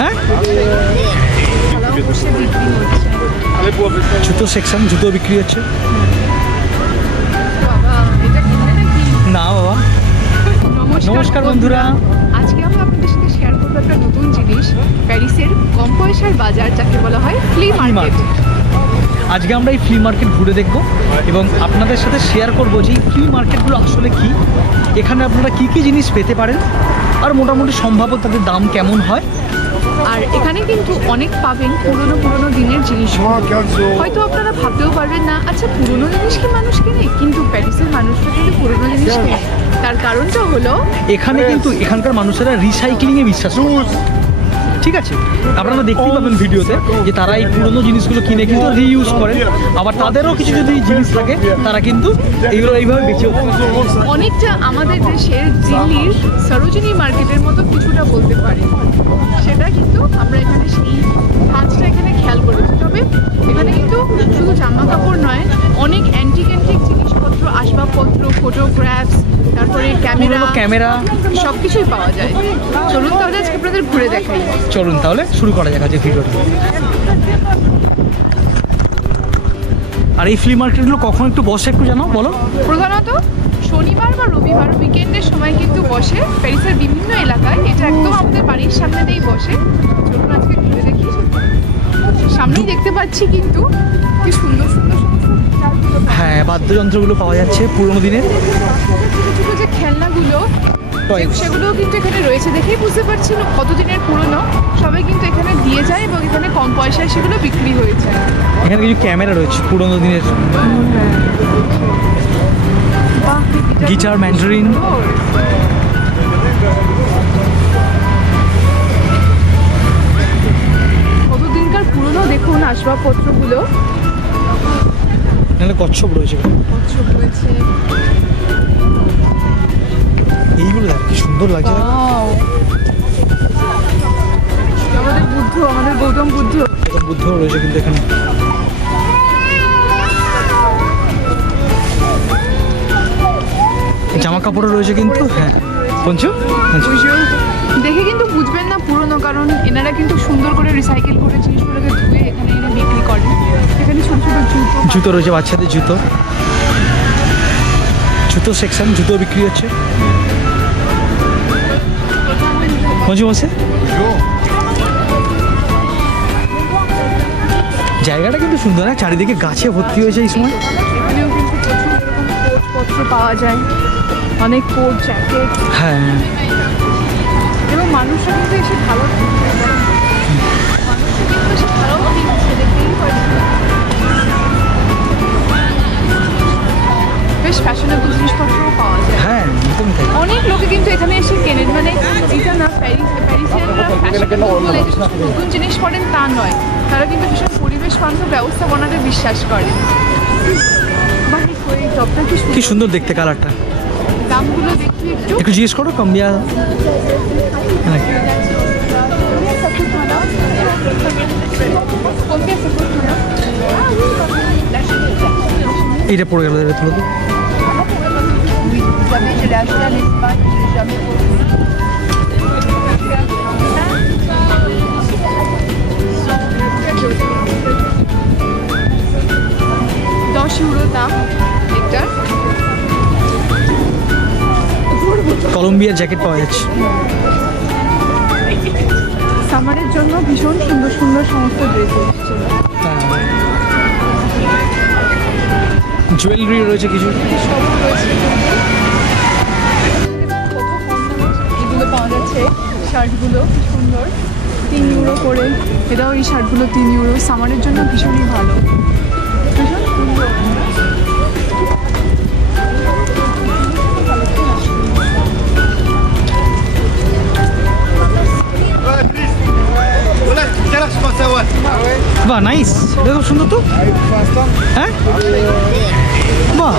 হ্যাঁ, জুতো সেকশন, জুতো বিক্রি হচ্ছে। না বাবা। নমস্কার বন্ধুরা, আজকে আমরা আপনাদের সাথে শেয়ার করবো একটা নতুন জিনিস, প্যারিসের কম পয়সার বাজার, যাকে বলা হয় ফ্লি মার্কেট। আজকে আমরা এই ফ্লি মার্কেট ঘুরে দেখব এবং আপনাদের সাথে শেয়ার করব যে এই ফ্লি মার্কেটগুলো আসলে কি, এখানে আপনারা কি কি জিনিস পেতে পারেন আর মোটামুটি সম্ভাব্য তাদের দাম কেমন হয়। আর এখানে কিন্তু অনেক পাবেন পুরনো দিনের জিনিস, হয়তো আপনারা ভাবতেও পারবেন না আচ্ছা পুরনো জিনিস কি মানুষ কেনে, কিন্তু প্যারিসের মানুষরা কিন্তু পুরনো জিনিস কেনে। তার কারণটা হলো এখানে কিন্তু এখানকার মানুষেরা রিসাইক্লিংয়ে বিশ্বাস করে, ঠিক আছে? আপনারা দেখতেই পাবেন ভিডিওতে যে তারা এই পুরনো জিনিসগুলো কিনে কিন্তু রিইউজ করে, আবার তাদেরও কিছু যদি জিনিস থাকে তারা কিন্তু এইগুলো এইভাবে বেঁচে অনেকটা আমাদের দেশের দিল্লির সরোজিনী মার্কেটের মতো কিছুটা বলতে পারে। সেটা কিন্তু আমরা এখানে সেই কাজটা এখানে খেয়াল করেছি। তবে এখানে কিন্তু শুধু জামা কাপড় নয়, অনেক অ্যান্টিক জিনিসপত্র, আসবাবপত্র, ফটোগ্রাফস, তারপরে ক্যামেরা সব কিছুই পাওয়া যায়। চলুন তাহলে আজকে আপনাদের ঘুরে দেখাই। চলুন তাহলে শুরু করা যাক আজকে ভিডিওটা। আর এই ফ্লি মার্কেটগুলো কখন একটু বসে একটু জানাও, বলো। প্রধানত শনিবার বা রবিবার উইকেন্ডের সময় কিন্তু বসে প্যারিসের বিভিন্ন এলাকায়। এটা একদম আমাদের বাড়ির সামনে দিয়েই বসে। চলুন আজকে ঘুরে দেখি। সামনেই দেখতে পাচ্ছি কিন্তু কি সুন্দর সুন্দর হ্যাঁ বাদ্যযন্ত্রগুলো পাওয়া যাচ্ছে পুরোনো দিনের। ছোটো ছোটো যে খেলনাগুলো সেগুলোও কিন্তু এখানে রয়েছে, দেখেই বুঝতে পারছি কতদিনের পুরনো। সবাই কিন্তু এখানে দিয়ে যায় এবং এখানে কম পয়সায় সেগুলো বিক্রি হয়ে যায়। এখানে কিছু ক্যামেরা রয়েছে পুরোনো দিনের, গিটার, ম্যান্ডারিন। কতদিনকার পুরনো দেখুন আসবাবপত্রগুলো। এখানে কচ্ছপ রয়েছে, কচ্ছপ রয়েছে। এইগুলো দেখ কি সুন্দর লাগছে। আমাদের গৌতম বুদ্ধ রয়েছে কিন্তু এখানে। জামা কাপড়ও রয়েছে কিন্তু। হ্যাঁ পঞ্চু দেখে কিন্তু বুঝবেন না পুরনো, কারণ এনারা কিন্তু সুন্দর করে রিসাইকেল করে জিনিসগুলোকে ধুয়ে এখানে এনে বিক্রি করেন। এখানে ছোট ছোট জুতো রয়েছে, বাচ্চাদের জুতো সেকশন, জুতো বিক্রি হচ্ছে। পঞ্চু বসে জায়গাটা কিন্তু সুন্দর, না? চারিদিকে গাছে ভর্তি হয়েছে এই সময়। এখানেও কিন্তু প্রচুর কোটপত্র পাওয়া যায়, অনেক কোট, জ্যাকেট। হ্যাঁ এবং মানুষরা কিন্তু এসে ভালো বেশ ফ্যাশনেবল জিনিসপত্রও পাওয়া যায়। হ্যাঁ একদম তাই। অনেক লোকে কিন্তু এখানে এসে কেনেন, মানে এটা না প্যারিসিয়ানরা নতুন জিনিস পড়েন তা নয়, তারা কিন্তু ভীষণ পরিবেশ বান্ধব ব্যবস্থাপনাতে বিশ্বাস করে। কি সুন্দর দেখতে কালারটা। দামগুলো দেখি একটু জিজ্ঞেস করো, কম্বিয়া এইটা পড়ে গেল, তুলো তো। €10 দাম একটা। কলম্বিয়ার জ্যাকেট পাওয়া যাচ্ছে। সামারের জন্য ভীষণ সুন্দর সুন্দর সমস্ত ড্রেস এসেছে। জুয়েলারি রয়েছে কিছু, এগুলো পাওয়া যাচ্ছে। শার্টগুলো কি সুন্দর, €3 করে। এটাও এই শার্টগুলো €3। সামারের জন্য ভীষণই ভালো, ভীষণ সুন্দর। বাহ নাইস, দেখো সুন্দর তো। হ্যাঁ বাহ,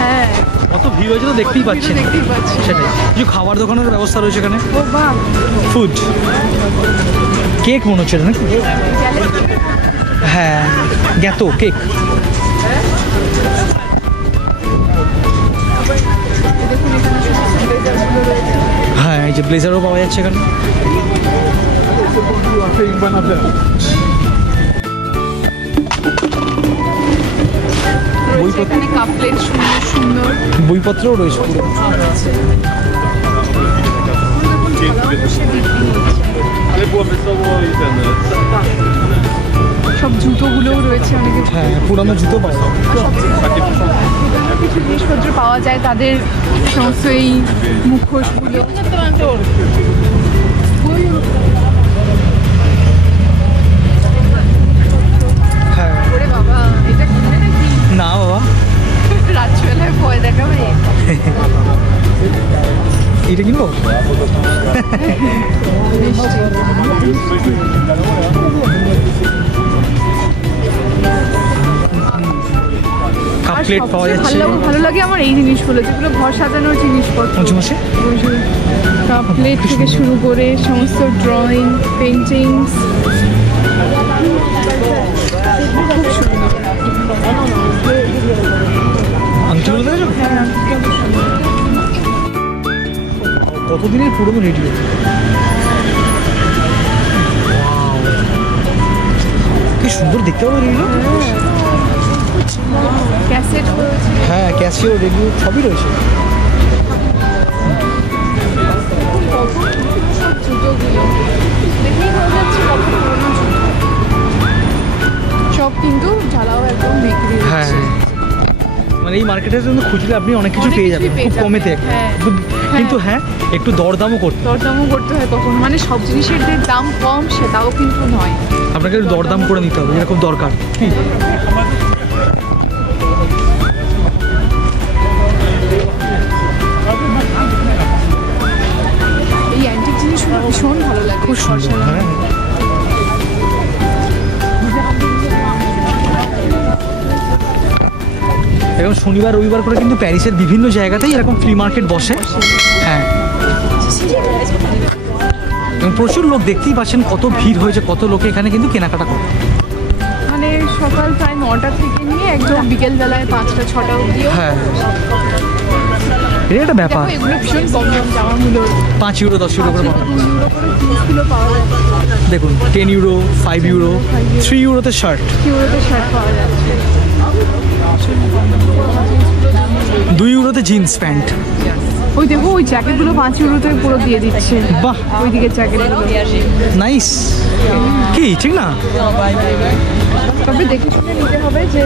হ্যাঁ কত ভিড় হয়েছে তো দেখতেই পাচ্ছেন। সেটাই, কিছু খাবার দোকানের ব্যবস্থা রয়েছে এখানে। ফুড, কেক মনে হচ্ছে এটা নাকি? হ্যাঁ গ্যাতো কেক। হ্যাঁ এই যে ব্লেজারও পাওয়া যাচ্ছে এখানে। রয়েছে এখানে কাপ প্লেট সুন্দর সুন্দর বইপত্রও রয়েছে পুরো। সব জুতোগুলোও রয়েছে অনেকে। হ্যাঁ, পুরানো জুতো পাওয়া যায়। কিছু জিনিসপত্র পাওয়া যায় তাদের সমস্ত এই মুখোশগুলো। হ্যাঁ, ওরে বাবা, এটা কিনবে নাকি? না বাবা, রাত্রিবেলায় ভয় দেখাবে। এটা কিনবো। কাপ আর প্লেট পাওয়া সবচেয়ে যাচ্ছে। ভালো লাগে আমার এই জিনিসগুলো, যেগুলো ঘর সাজানোর জিনিসপত্র। পঞ্চমাসে কাপ প্লেট থেকে শুরু করে সমস্ত ড্রয়িং, পেন্টিংস, খুব সুন্দর। আংটিগুলো দেখেছো? কতদিনের পুরনো রেডিও। কি সুন্দর দেখতে পাবো রেডিও। ক্যাসেট রয়েছে। হ্যাঁ, ক্যাসিও, রেডিও সবই রয়েছে। জুতোগুলো দেখেই বোঝা যাচ্ছে কত পুরোনো জুতো। সব কিন্তু ঝালাও একদম বিক্রি হ্যাঁ, হচ্ছে। মানে এই মার্কেটে কিন্তু খুঁজলে আপনি অনেক কিছু অনেক পেয়ে কিছুই যাবেন পেয়ে খুব কমেতে। যাবেন, হ্যাঁ। কিন্তু হ্যাঁ, একটু দরদামও করতে হবে। দরদামও করতে হয় কখনো, মানে সব জিনিসের যে দাম কম সেটাও কিন্তু নয়। আপনাকে একটু দরদাম করে নিতে হবে, যেটা খুব দরকার। কি এই অ্যান্টিক জিনিসগুলো ভীষণ ভালো লাগে। খুব সুন্দর। হ্যাঁ, এরকম শনিবার রবিবার করে কিন্তু প্যারিসের বিভিন্ন জায়গাতেই এরকম ফ্লি মার্কেট বসে। হ্যাঁ, এবং প্রচুর লোক, দেখতেই পাচ্ছেন কত ভিড় হয়েছে, কত লোকে এখানে কিন্তু কেনাকাটা করে। মানে সকাল প্রায় 9টা থেকে নিয়ে একদম বিকেল বেলায় 5টা-6টা অবধিও। হ্যাঁ, এটা একটা ব্যাপার। দেখো এগুলো ভীষণ কম দাম জামাগুলোর। 5 ইউরো 10 ইউরো করে পাওয়া যায়। 2 ইউরো করে জিনিসগুলো পাওয়া যাচ্ছে। দেখুন, 10 ইউরো, 5 ইউরো, 3 ইউরোতে শার্ট, 2 ইউরোতে শার্ট পাওয়া যাচ্ছে। 2 ইউরোতে জিন্স প্যান্ট। ওই দেখো ওই জ্যাকেটগুলো 5 ইউরোতে পুরো দিয়ে দিচ্ছে। বাহ, ওই দিকের জ্যাকেটগুলো। নাইস। কি ঠিক না? তবে দেখে শুনে নিতে হবে যে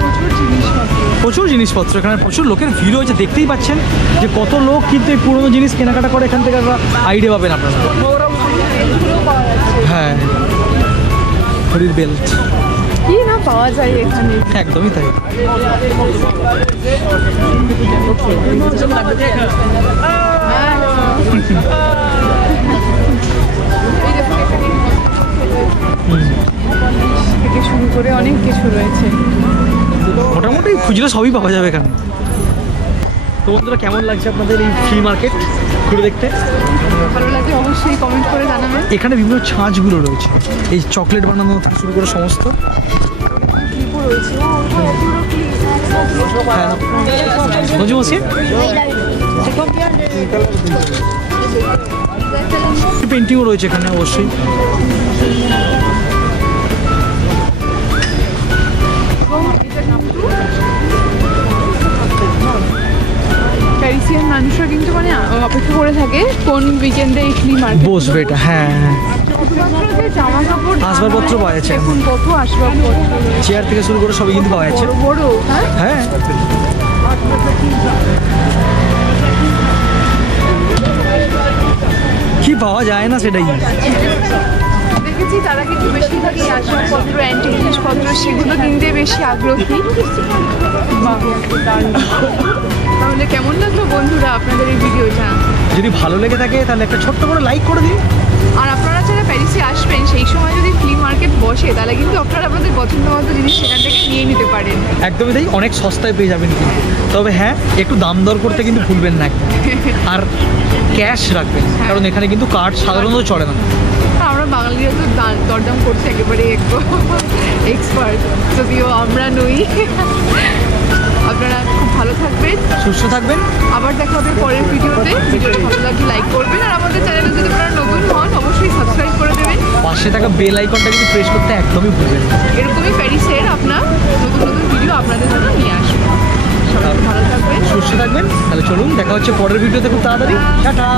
প্রচুর জিনিসপত্র। প্রচুর জিনিসপত্র, এখানে প্রচুর লোকের ভিড় হয়েছে, দেখতেই পাচ্ছেন যে কত লোক কিন্তু এই পুরোনো জিনিস কেনাকাটা করে। এখান থেকে একটা আইডিয়া পাবেন আপনারা। এগুলোও পাওয়া যাচ্ছে। হ্যাঁ, ঘড়ির বেল্ট, কি না পাওয়া যায় এখানে। একদমই তাই। এই দেখুন এখানে থেকে শুরু করে অনেক কিছু রয়েছে। মোটামুটি খুচরো সবই পাওয়া যাবে এখানে। তো বন্ধুরা, কেমন লাগছে আপনাদের এই ফ্লি মার্কেট ঘুরে দেখতে? ভালো লাগে অবশ্যই কমেন্ট করে জানাবেন। এখানে বিভিন্ন ছাঁচগুলো রয়েছে, এই চকলেট বানানো থেকে শুরু করে সমস্ত। ক্লিপও রয়েছে। হ্যাঁ, বুঝি বসে পেন্টিংও রয়েছে এখানে অবশ্যই। এবং এটা কিন্তু প্যারিসিয়ান মানুষরা কিন্তু মানে অপেক্ষা করে থাকে কোন উইকেন্ডে এই ফ্লি মার্কেট বসবে এটা। হ্যাঁ, শুধুমাত্র যে জামা কাপড় আসবাবপত্র পাওয়া যাচ্ছে। এখন কত আসবাবপত্র, চেয়ার থেকে শুরু করে সবই কিন্তু পাওয়া যাচ্ছে। বড় বড়। হ্যাঁ, হ্যাঁ, কি পাওয়া যায় না সেটাই। দেখেছি তারা কিন্তু বেশিরভাগই আসবাবপত্র, অ্যান্টিক জিনিসপত্র সেগুলো কিনতে বেশি আগ্রহী। বাহ, দারুণ। তাহলে কেমন লাগলো বন্ধুরা আপনাদের এই ভিডিওটা? যদি ভালো লেগে থাকে তাহলে একটা ছোট্ট করে লাইক করে দিন। আর আপনারা যারা প্যারিসে আসবেন সেই সময় যদি ফ্লি মার্কেট বসে তাহলে কিন্তু আপনারা আপনাদের পছন্দ মতো জিনিস সেখান থেকে নিয়ে নিতে পারেন। একদমই তাই, অনেক সস্তায় পেয়ে যাবেন কিন্তু। তবে হ্যাঁ, একটু দাম দর করতে কিন্তু ভুলবেন না। আর ক্যাশ রাখবেন, কারণ এখানে কিন্তু কার্ড সাধারণত চলে না। আমরা বাঙালিরা তো দরদাম করছি একেবারে এক্সপার্ট, যদিও আমরা নই। আপনারা খুব ভালো ভালো থাকবেন, সুস্থ থাকবেন। আবার দেখা হবে পরের ভিডিওতে। ভিডিওটা ভালো লাগলে লাইক করবেন, আর আমাদের চ্যানেলে যদি আপনারা নতুন হন অবশ্যই সাবস্ক্রাইব করে দেবেন। পাশে থাকা বেল আইকনটা কিন্তু প্রেস করতে একদমই ভুলবেন না। এরকমই প্যারিসের আপনার নতুন নতুন ভিডিও আপনাদের জন্য নিয়ে আসবে। সবাই ভালো থাকবেন, সুস্থ থাকবেন। তাহলে চলুন দেখা হচ্ছে পরের ভিডিওতে খুব তাড়াতাড়ি। টাটা।